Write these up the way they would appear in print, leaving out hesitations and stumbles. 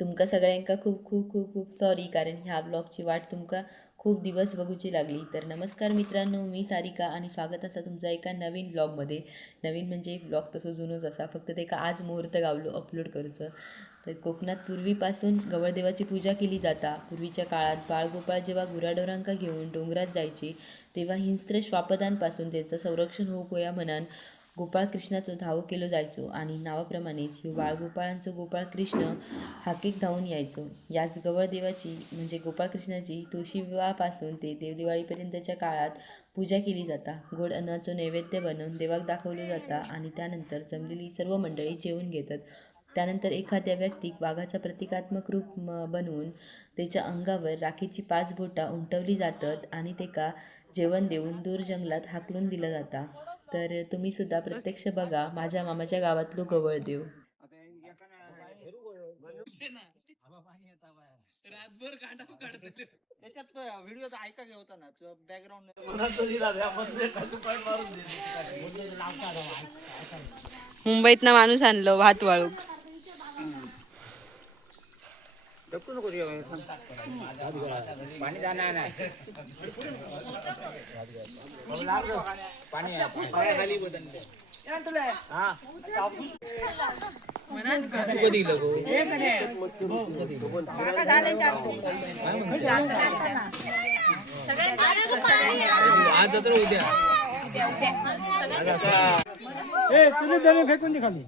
तुमका सगळ्यांका खूप खूप खूप खूप सॉरी, कारण ह्या ब्लॉगची वाट तुमका खूप दिवस बघूची लागली. तर नमस्कार मित्रांनो, मी सारिका आणि स्वागत असा तुमचा एका नवीन ब्लॉगमध्ये. नवीन म्हणजे ब्लॉग तसं जुनंच असा, फक्त ते का आज मुहूर्त गावलो अपलोड करूचं. तर कोकणात पूर्वीपासून गवळदेवाची पूजा केली जाता. पूर्वीच्या काळात बाळगोपाळ जेव्हा गुराढोरांका घेऊन डोंगरात जायचे, तेव्हा हिंस्त्र श्वापदांपासून त्यांचं संरक्षण होऊ या म्हणान गोपाळ कृष्णाचं धाव केलं जायचो. आणि नावाप्रमाणेच ह्यो बाळगोपाळांचो गोपाळ कृष्ण हाकेक धावून यायचो. याच गवळदेवाची म्हणजे गोपाळकृष्णाची तुळशीविवाहापासून ते देवदिवाळीपर्यंतच्या काळात पूजा केली जाता. गोड अन्नाचं नैवेद्य बनवून देवाक दाखवलं जाता आणि त्यानंतर जमलेली सर्व मंडळी जेवून घेतात. त्यानंतर एखाद्या व्यक्तीक वाघाचा प्रतिकात्मक रूप बनवून त्याच्या अंगावर राखीची 5 बोटा उमटवली जातात आणि त्याका जेवण देऊन दूर जंगलात हाकलून दिलं जाता. तर तुम्ही सुद्धा प्रत्यक्ष बघा माझ्या मामाच्या गावातलो गवळदेव. त्याच्यात व्हिडिओ ऐका घेता ना बॅकग्राऊंड मुंबईत ना माणूस आणलो भात वाळूक. पाणी जाणार नाही पाणी खाली आज उद्या तुम्ही त्याने फेकून दे खाली.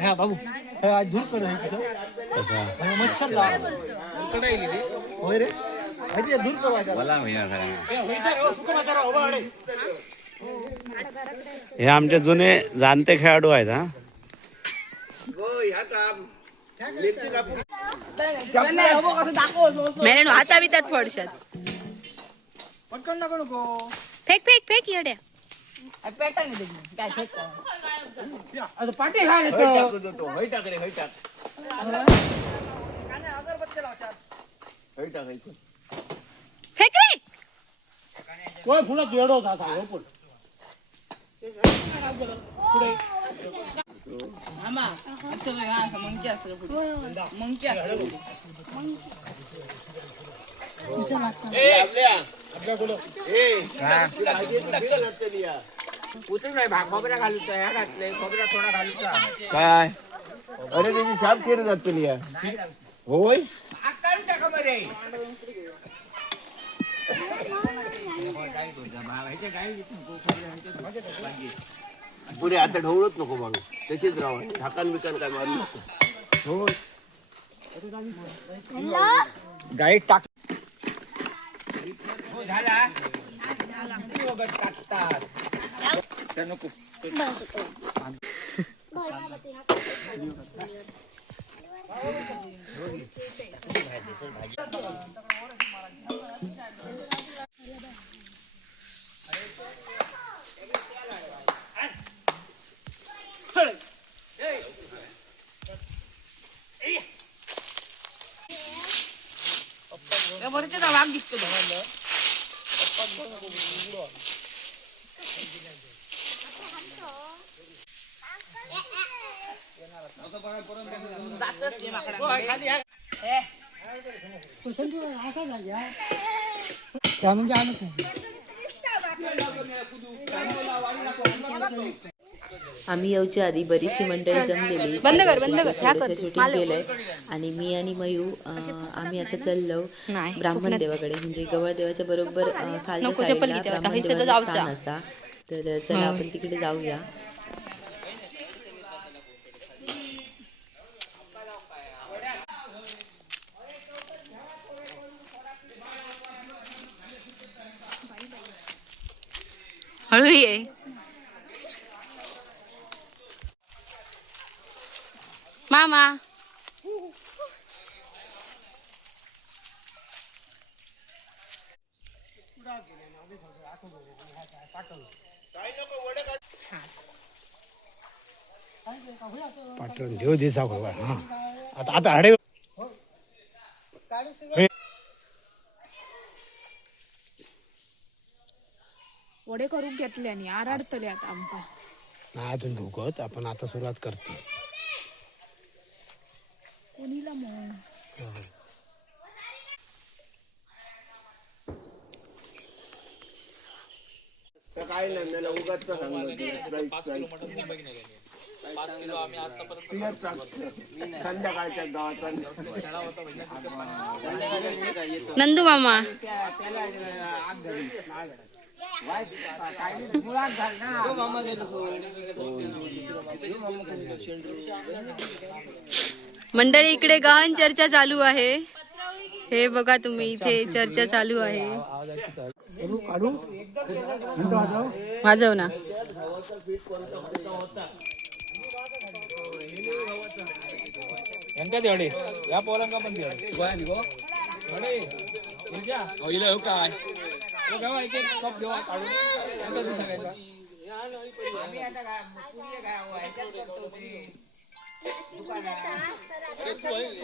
ह्या बाबू आज धूर कर मच्छर होय रे धूर हे आमचे जुने जाणते खेळाडू आहेत. हा मेन हाता बितात पडशात. पटकन नको नको फेक फेक फेक येड्या. पाठी फेक रे. फुला जेडो होता खोबऱ्या घालूचा ह्या घातले खोबऱ्या थोडा घालूचा काय अरे त्याची शाप केली जातली होय पुढे आता ढवळत नको माणूस त्याचीच राव ढाकान बिकान काय मारू नको होय गाईड टाक झाला टाकतात नको वरच्या वाघ दिसतो. आम्ही यायच्या आधी बरीचशी मंडळी जमलेली शूटिंग केलंय आणि मी आणि मयू आम्ही आता चाललो ब्राह्मण देवाकडे, म्हणजे गवळ देवाच्या बरोबर खालच्या साईडला ब्राह्मण देवाचं स्थान असता. तर चला आपण तिकडे जाऊया. हळू ये. मामा पाटण देव दिसा भगवान. हा आता आता हडे वडे करून घेतले आणि आराडतले आता आमचा नाही अजून भुगत आपण आता सुरुवात करते. तर काय नाही मला उगाच संध्याकाळच्या गावात नंदू मामा मंडळी इकडे गहन चर्चा चालू आहे. हे बघा तुम्ही इथे चर्चा चालू आहे. वाजव ना. या पोरांना पण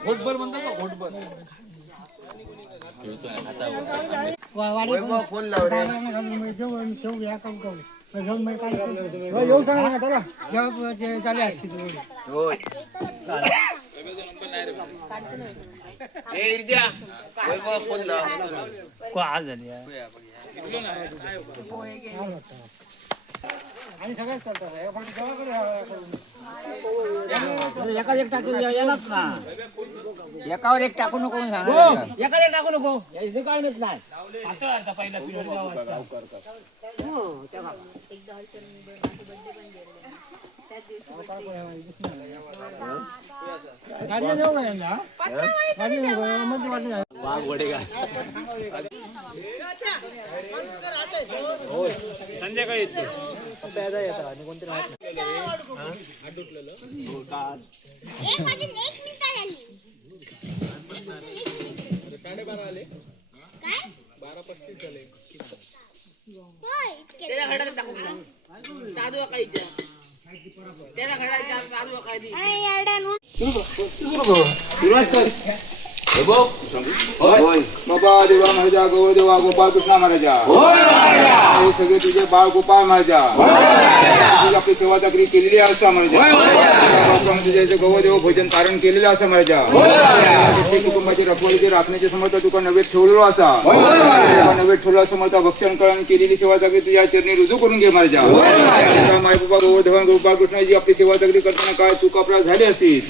घोटभर म्हणतात ना घोटभर. फोन लाव रे. होय ए इर्द्या वैभव फोन लाव. आज झाली एकावर एक टाकू नको एकावर एक टाकू नको नाही. वाघ वडे का संध्याकाळी येतो. बाबा देवा महाराजा गौर देवा गोपाळ कृष्णा महाराजा हे सगळे तुझे बाळ गोपाळ महाराजा तुझी आपली सेवा चाकरी केलेली असा महाराजा तुझ्या गौर देव भोजन तारण केलेलं असं महाराजा प्रत्येक कुटुंबाची रखवालीची राखण्याची समर्थ तुका नवेद ठेवलेलो असा नवेद ठेवला समर्थ भक्षण करण केलेली सेवा चाकरी तुझ्या चरणी रुजू करून घे महाराजा माय बाबा गौर देवा गोपाळ कृष्णाची आपली सेवा चाकरी करताना काय चूक अपराध झाले असतील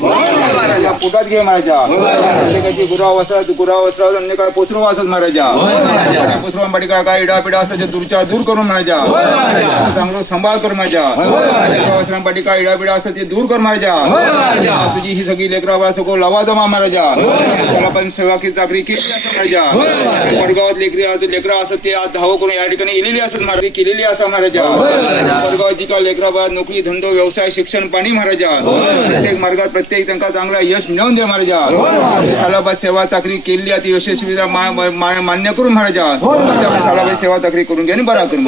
पोटात घे महाराजा. प्रत्येकाची गुराव असतात अन्य काय पोचरो असत महाराजा. पोचरवांपाठी काय इडा पिडा असायच्या दूरच्या दूर करून महाराजा. चांगलं सांभाळ कर माझ्या. वस्त्रांपाठी काय इडा पिडा असत ते दूर कर महाराजा. तुझी ही सगळी लेकरा बाळा सगळं लावा जमा महाराजा. त्याला पण सेवा की चाकरी केली असं महाराजा. वडगावात लेकरा असत ते आज धाव करून या ठिकाणी येलेली असत महाराज केलेली असा महाराजा. वडगावात जी काय लेकरा बाळा नोकरी धंदो व्यवसाय शिक्षण पाणी महाराजा. प्रत्येक मार्गात प्रत्येक त्यांना चांगला यश मिळवून दे महाराजा. सालाबाद सेवा चाकरी केली ती यशस्वीता मान्य करून महाराजा. सालाबाद सेवा चाकरी करून घ्या आणि बरा करून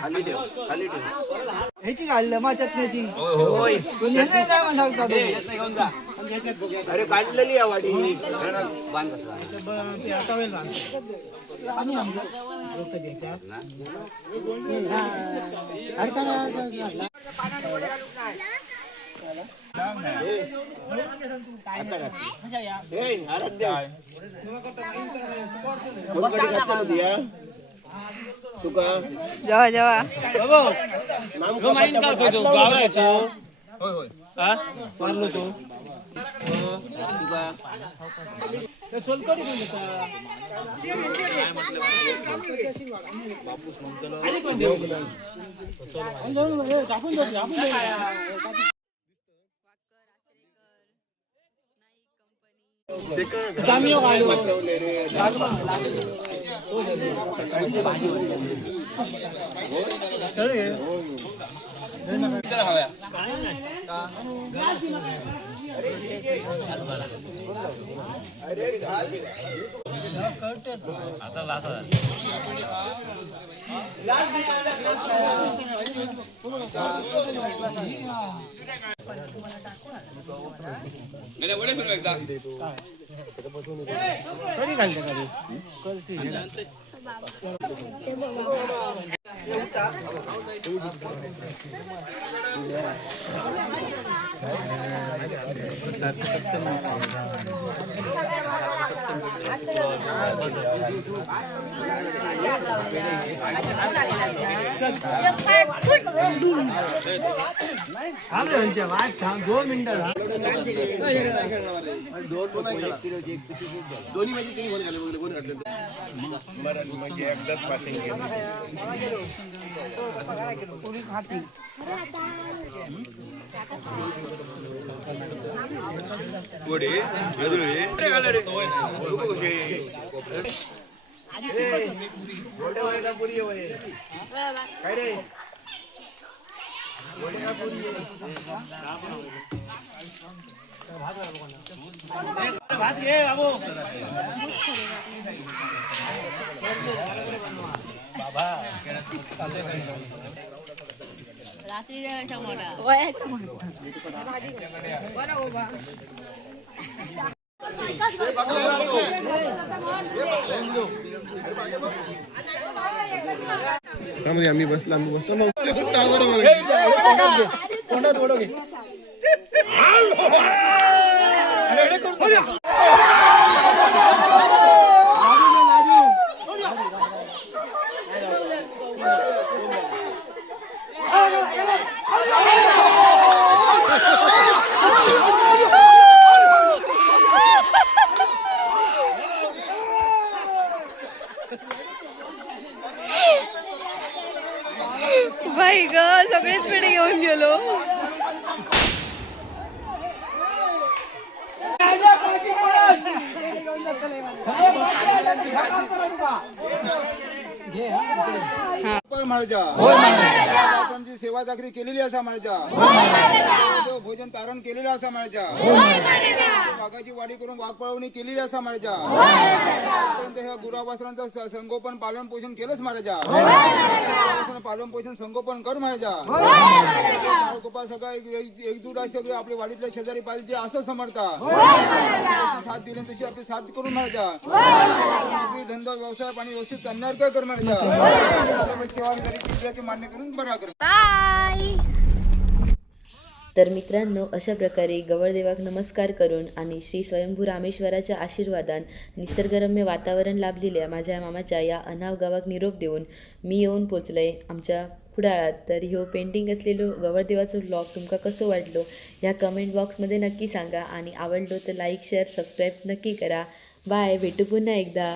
खाली ठेव खाली ठेव. ह्याची काढलं मग चटण्याची. होय काय म्हणतात अरे काढलेली आहे वाडी. तुका जेव्हा जेव्हा दोन्ही मध्ये तिने कोण घातले कोण घातले मराठी म्हणजे एकदाच पासिंग केलं कोडे मोठे होय का पुरी होय काय रे मोठे का पुरी आम्ही बसलो बाई ग सगळेच पेढे घेऊन गेलो. आपण सेवा चाकरी केलेली असा माझ्या भोजन तारण केलेलं असा माझ्या वाघाची वाडी करून वाघ पळवणी केलेली असा माझ्या ह्या गुरावासरांचं संगोपन पालन पोषण केलंच माझ्या पालन पोषण संगोपन कर माझ्या गोपा सगळं एकजूट आहे सगळे आपल्या वाडीतल्या शेजारी पाहिजे असं समजता साथ दिली तशी आपली साथ करून माझ्या धंदा व्यवसाय पाणी व्यवस्थित चालणार काय कर माझ्या सेवा मान्य करून बरा कर. तर मित्रांनो, अशा प्रकारे गवळदेवाक नमस्कार करून आणि श्री स्वयंभू रामेश्वराच्या आशीर्वादान निसर्गरम्य वातावरण लाभलेल्या माझ्या मामाच्या या अनाव गावाक निरोप देऊन मी येऊन पोचलंय आमच्या कुडाळात. तर ह्यो पेंटिंग असलेलो गवळदेवाचो व्लॉग तुमका कसो वाटलो ह्या कमेंट बॉक्समध्ये नक्की सांगा आणि आवडलो तर लाईक शेअर सबस्क्राईब नक्की करा. बाय, भेटू पुन्हा एकदा.